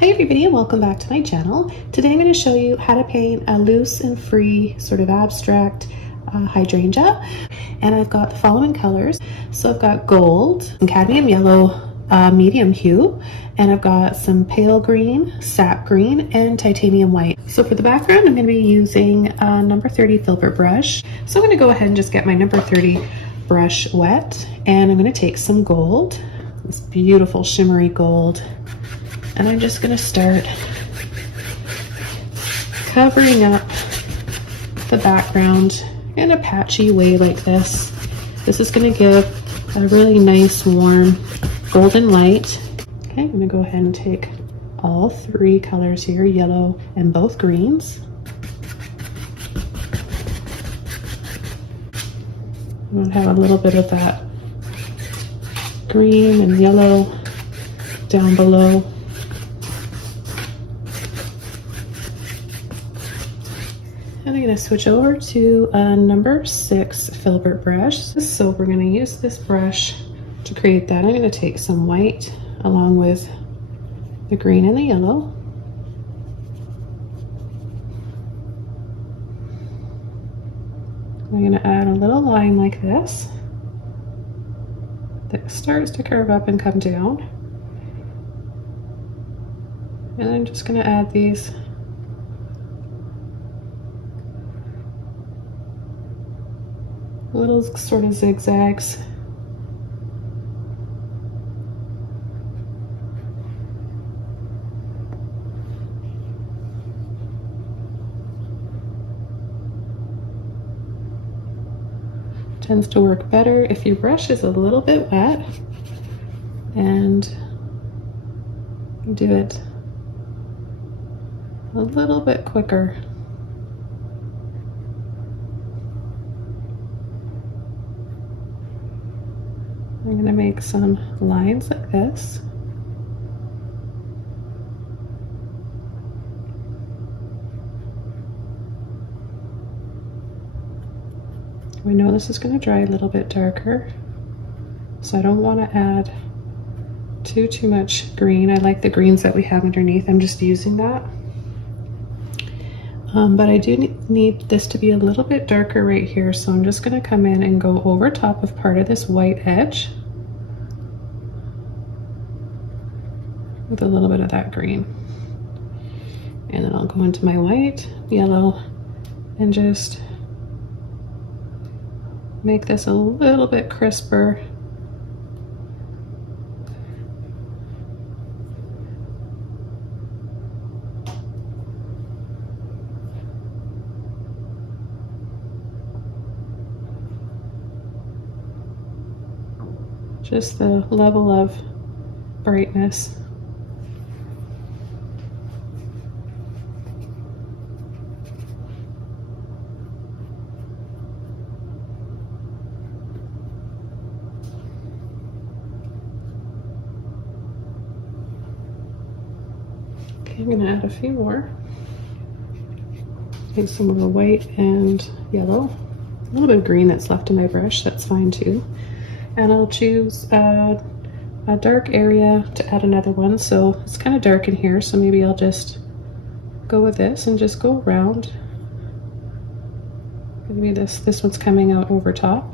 Hi everybody and welcome back to my channel. Today I'm going to show you how to paint a loose and free sort of abstract hydrangea, and I've got the following colors. So I've got gold and cadmium yellow, medium hue, and I've got some pale green, sap green, and titanium white. So for the background I'm going to be using a number 30 filbert brush. So I'm going to go ahead and just get my number 30 brush wet, and I'm going to take some gold, this beautiful shimmery gold, and I'm just going to start covering up the background in a patchy way like this. This is going to give a really nice warm golden light. Okay, I'm going to go ahead and take all three colors here, yellow and both greens. I'm going to have a little bit of that green and yellow down below. And I'm going to switch over to a number 6 filbert brush. So we're going to use this brush to create that. I'm going to take some white along with the green and the yellow. I'm going to add a little line like this that starts to curve up and come down. And I'm just going to add these little sort of zigzags. Tends to work better if your brush is a little bit wet and you do it a little bit quicker. I'm going to make some lines like this. We know this is going to dry a little bit darker, so I don't want to add too much green. I like the greens that we have underneath. I'm just using that. But I do need this to be a little bit darker right here, so I'm just going to come in and go over top of part of this white edge with a little bit of that green. And then I'll go into my white, yellow, and just make this a little bit crisper. Just the level of brightness. Okay, I'm going to add a few more. Take some of the white and yellow. A little bit of green that's left in my brush, that's fine too. And I'll choose a dark area to add another one. So it's kind of dark in here, so maybe I'll just go with this and just go around. Maybe this one's coming out over top.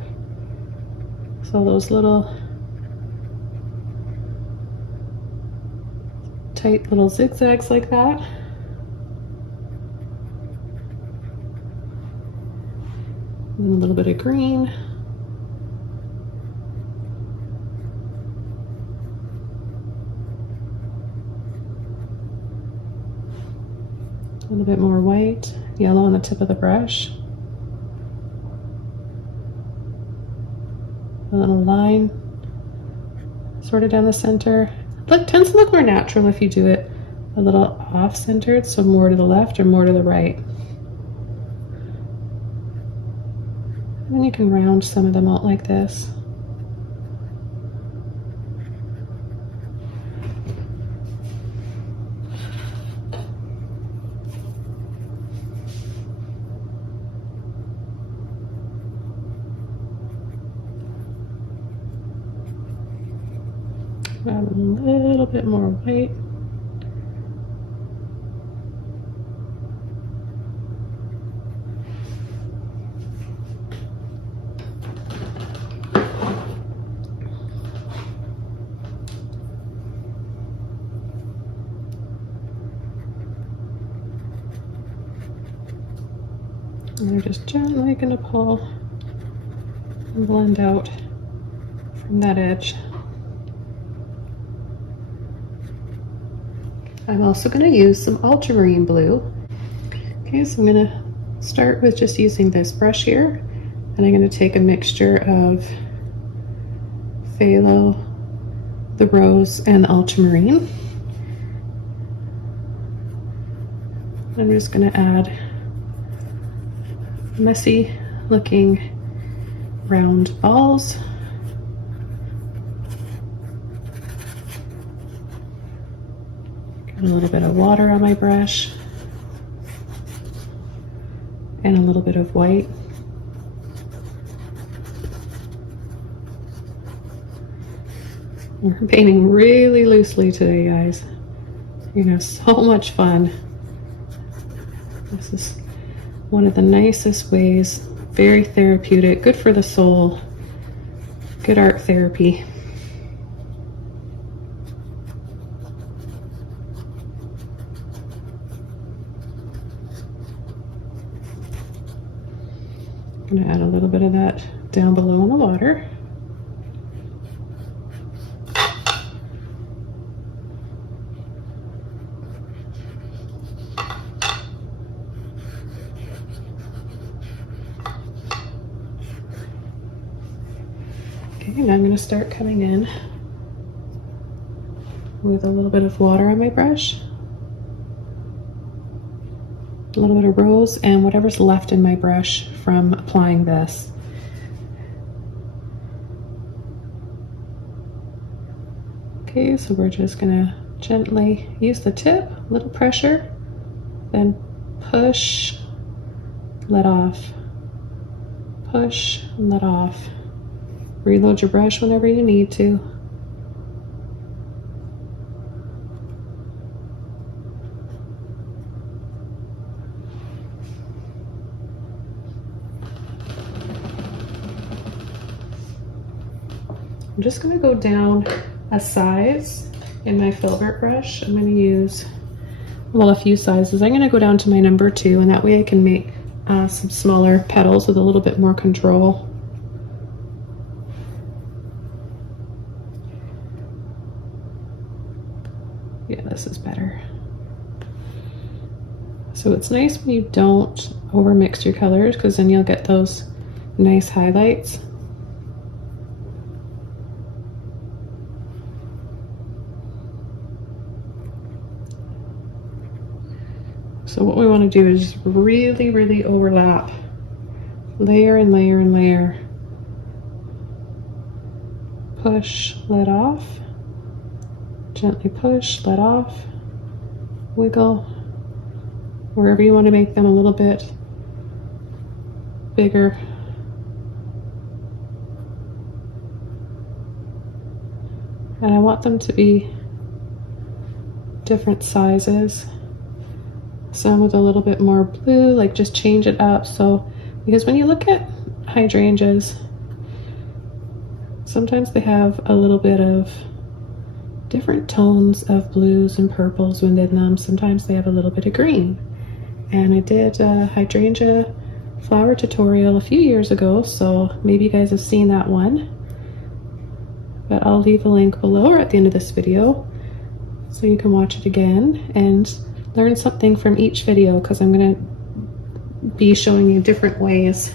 So those little tight little zigzags like that. And a little bit of green. A little bit more white, yellow on the tip of the brush. A little line sort of down the center. It tends to look more natural if you do it a little off-centered, so more to the left or more to the right. And then you can round some of them out like this. Add a little bit more white. And we're just gently going to pull and blend out from that edge. I'm also going to use some ultramarine blue. Okay, so I'm going to start with just using this brush here, and I'm going to take a mixture of phthalo, the rose, and the ultramarine. I'm just going to add messy looking round balls. Get a little bit of water on my brush and a little bit of white. We're painting really loosely today, guys. You're gonna have so much fun. This is one of the nicest ways, very therapeutic, good for the soul, good art therapy. I'm gonna add a little bit of that down below in the water. Okay, now I'm going to start coming in with a little bit of water on my brush, a little bit of rose, and whatever's left in my brush from applying this. Okay, so we're just going to gently use the tip, a little pressure, then push, let off, push, and let off. Reload your brush whenever you need to. I'm just going to go down a size in my filbert brush. I'm going to use, well, a few sizes. I'm going to go down to my number 2, and that way I can make some smaller petals with a little bit more control. Yeah, this is better. So it's nice when you don't overmix your colors, because then you'll get those nice highlights. So what we want to do is really, really overlap, layer and layer and layer. Push, let off. Gently push, let off, wiggle, wherever you want to make them a little bit bigger. And I want them to be different sizes. Some with a little bit more blue, like just change it up. So, because when you look at hydrangeas, sometimes they have a little bit of different tones of blues and purples within them. Sometimes they have a little bit of green. And I did a hydrangea flower tutorial a few years ago, so maybe you guys have seen that one. But I'll leave a link below or at the end of this video so you can watch it again and learn something from each video, because I'm going to be showing you different ways,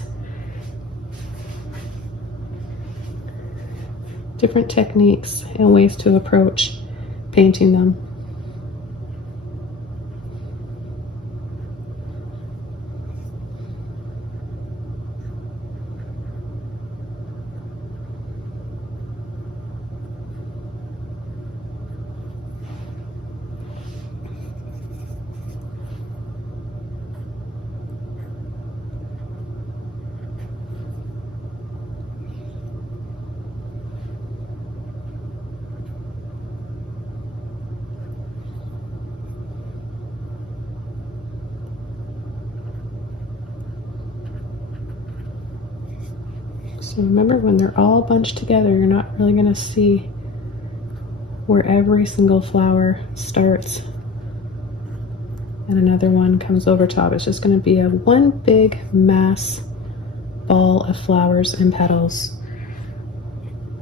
different techniques and ways to approach painting them. So remember, when they're all bunched together, you're not really going to see where every single flower starts and another one comes over top. It's just going to be a one big mass ball of flowers and petals.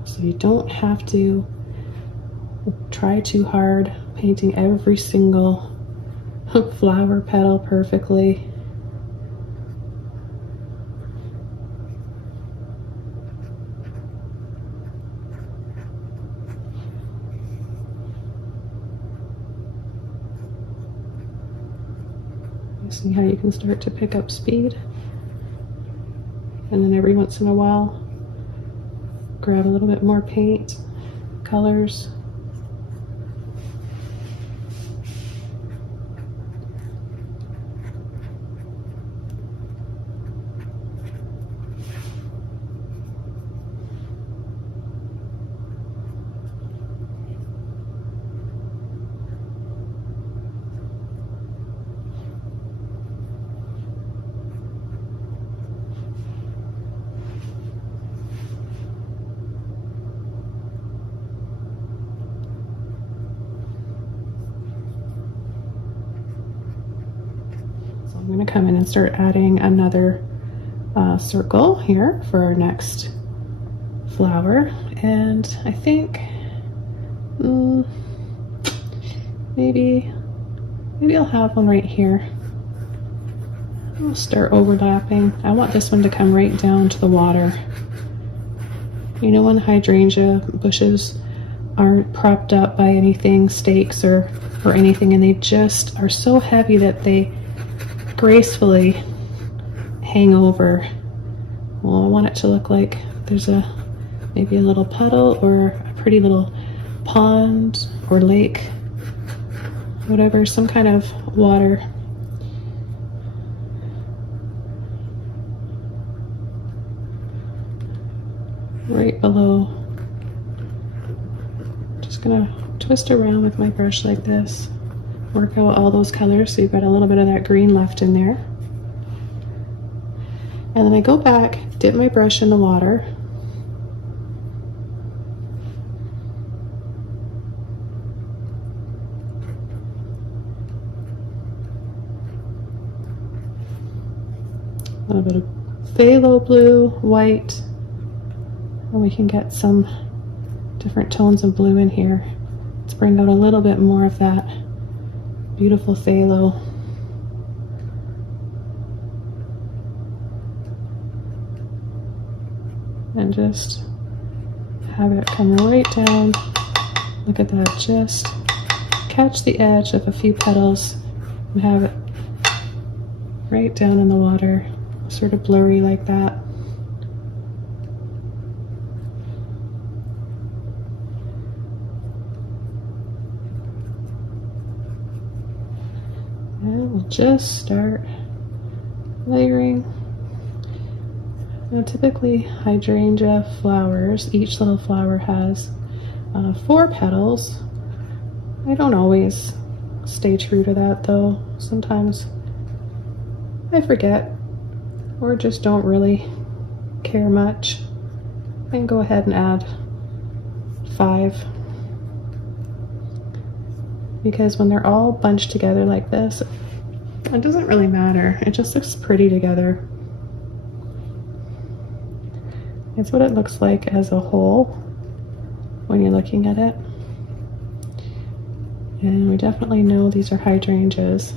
So you don't have to try too hard painting every single flower petal perfectly. See how you can start to pick up speed, and then every once in a while grab a little bit more paint, colors. I'm going to come in and start adding another circle here for our next flower, and I think maybe I'll have one right here. I'll start overlapping. I want this one to come right down to the water. You know, when hydrangea bushes aren't propped up by anything, stakes or anything, and they just are so heavy that they gracefully hang over. Well, I want it to look like there's maybe a little puddle or a pretty little pond or lake, whatever, some kind of water. Right below. Just gonna twist around with my brush like this. Work out all those colors so you've got a little bit of that green left in there. And then I go back, dip my brush in the water. A little bit of phthalo blue, white, and we can get some different tones of blue in here. Let's bring out a little bit more of that beautiful phthalo. And just have it come right down. Look at that, just catch the edge of a few petals and have it right down in the water, sort of blurry like that. And we'll just start layering. Now typically hydrangea flowers, each little flower has 4 petals. I don't always stay true to that though. Sometimes I forget or just don't really care much. I can go ahead and add 5. Because when they're all bunched together like this, it doesn't really matter. It just looks pretty together. It's what it looks like as a whole when you're looking at it. And we definitely know these are hydrangeas.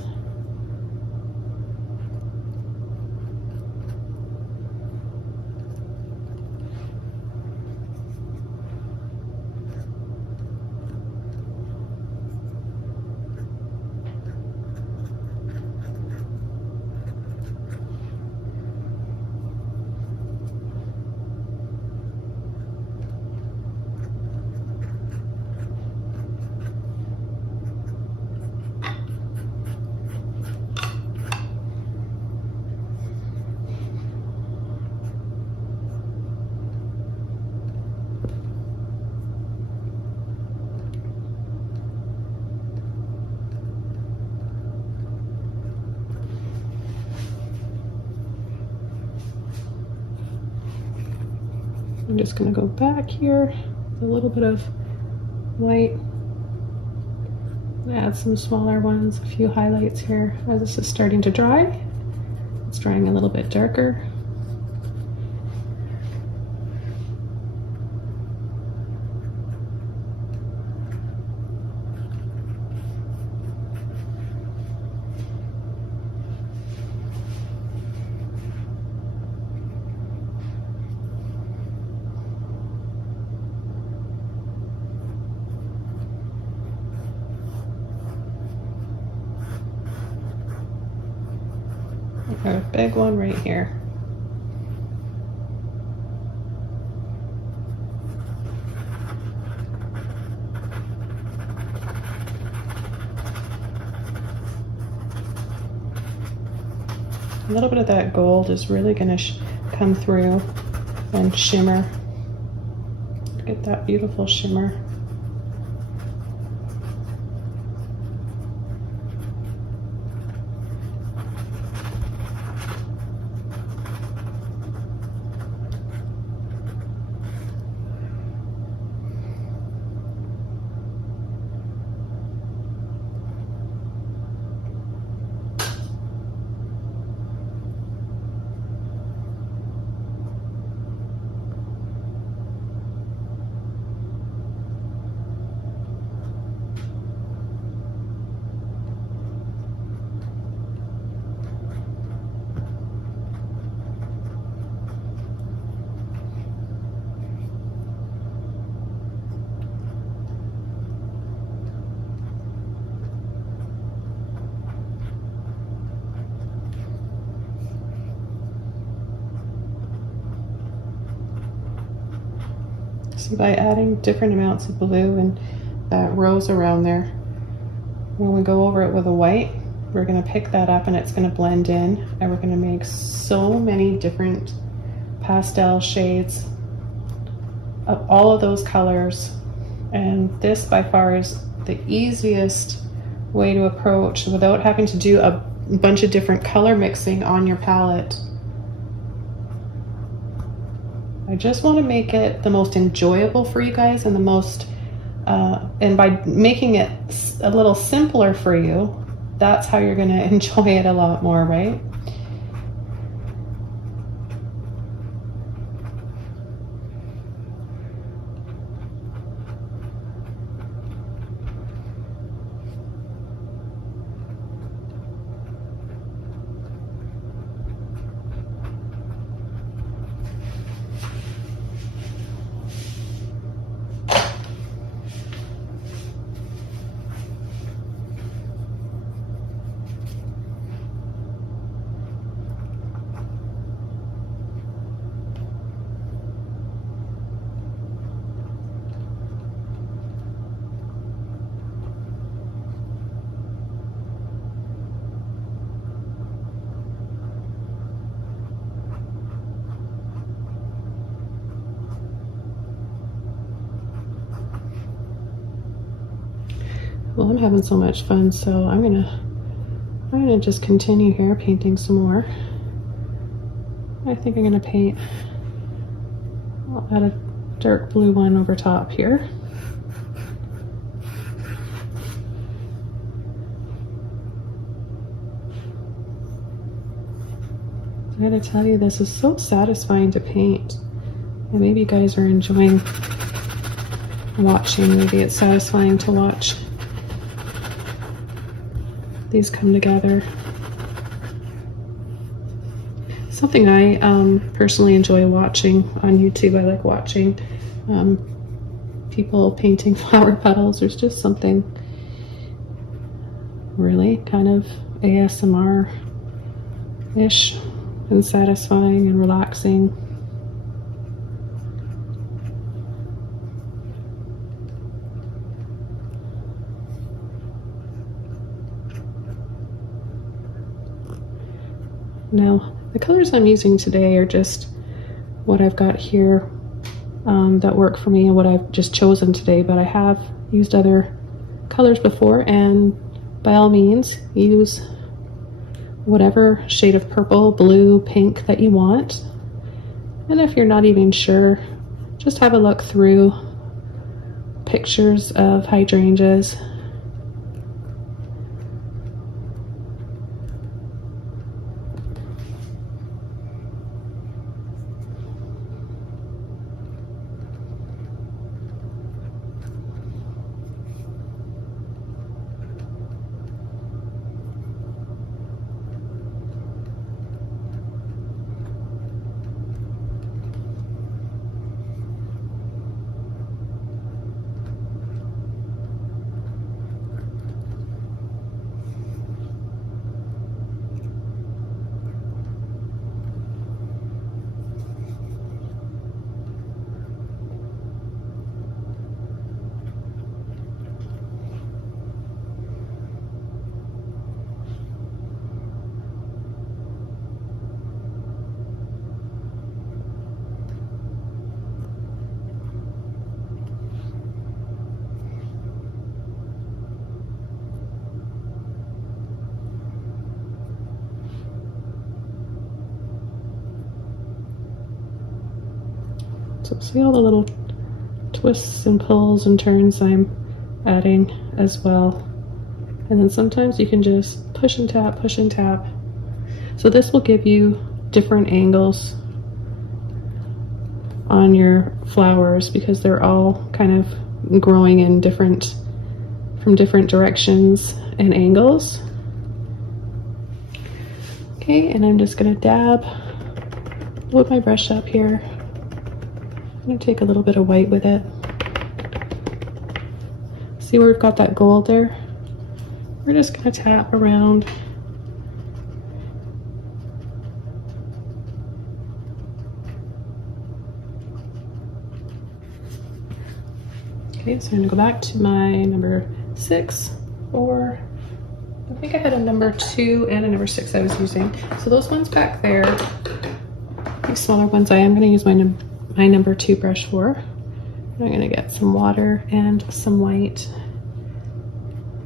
I'm just going to go back here, a little bit of white, Add some smaller ones, a few highlights here as this is starting to dry. It's drying a little bit darker. A big one right here. A little bit of that gold is really going to come through and shimmer. Get that beautiful shimmer. So by adding different amounts of blue and that rose around there, when we go over it with a white, we're going to pick that up and it's going to blend in, and we're going to make so many different pastel shades of all of those colors. And this by far is the easiest way to approach without having to do a bunch of different color mixing on your palette. I just want to make it the most enjoyable for you guys and the most, and by making it a little simpler for you, that's how you're going to enjoy it a lot more, right? Well, I'm having so much fun, so I'm gonna just continue here painting some more. I think I'm gonna paint, I'll add a dark blue one over top here. I gotta tell you, this is so satisfying to paint. And maybe you guys are enjoying watching. Maybe it's satisfying to watch these come together. Something I personally enjoy watching on YouTube. I like watching people painting flower petals. There's just something really kind of ASMR-ish and satisfying and relaxing. Now, the colors I'm using today are just what I've got here that work for me and what I've just chosen today, but I have used other colors before, and by all means, use whatever shade of purple, blue, pink that you want. And if you're not even sure, just have a look through pictures of hydrangeas So see all the little twists and pulls and turns I'm adding as well. And then sometimes you can just push and tap, push and tap. So this will give you different angles on your flowers because they're all kind of growing in from different directions and angles. Okay, and I'm just gonna load my brush up here. I'm gonna take a little bit of white with it. See where we've got that gold there? We're just gonna tap around. Okay, so I'm gonna go back to my number 6, 4, I think I had a number 2 and a number 6 I was using. So those ones back there, these smaller ones, I am gonna use my number 2 brush for. I'm gonna get some water and some white.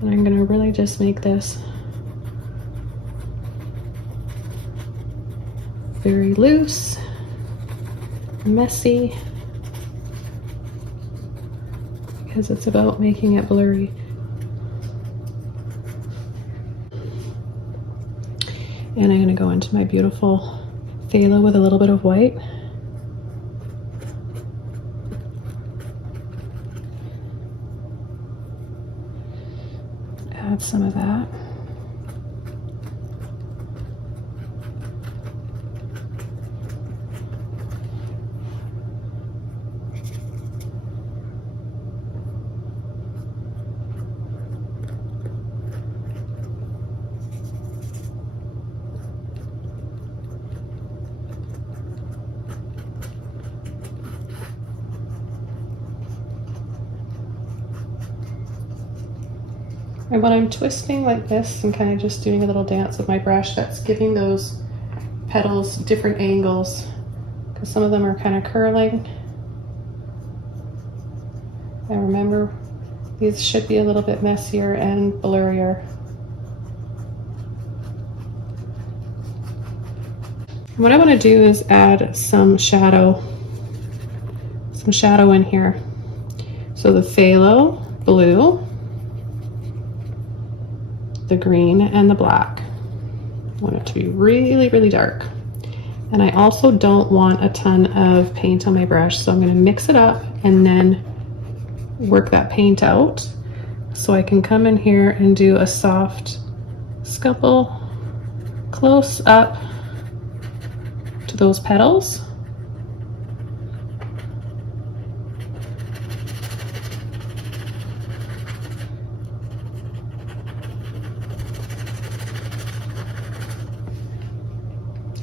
And I'm gonna really just make this very loose, messy, because it's about making it blurry. And I'm gonna go into my beautiful phthalo with a little bit of white. Add some of that. And when I'm twisting like this and kind of just doing a little dance with my brush, that's giving those petals different angles because some of them are kind of curling. And remember, these should be a little bit messier and blurrier. What I want to do is add some shadow in here. So the phthalo blue, the green, and the black. I want it to be really, really dark. And I also don't want a ton of paint on my brush, so I'm going to mix it up and then work that paint out so I can come in here and do a soft scuffle close up to those petals.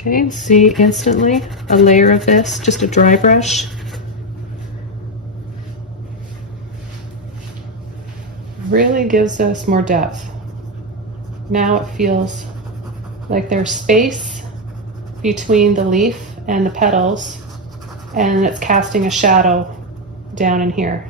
Okay, see instantly a layer of this, just a dry brush. Really gives us more depth. Now it feels like there's space between the leaf and the petals, and it's casting a shadow down in here.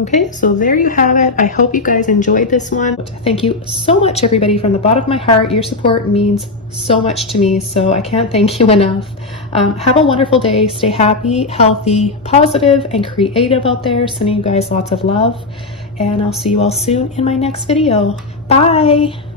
Okay, so there you have it. I hope you guys enjoyed this one. Thank you so much, everybody, from the bottom of my heart. Your support means so much to me, so I can't thank you enough. Have a wonderful day. Stay happy, healthy, positive, and creative out there. Sending you guys lots of love, and I'll see you all soon in my next video. Bye!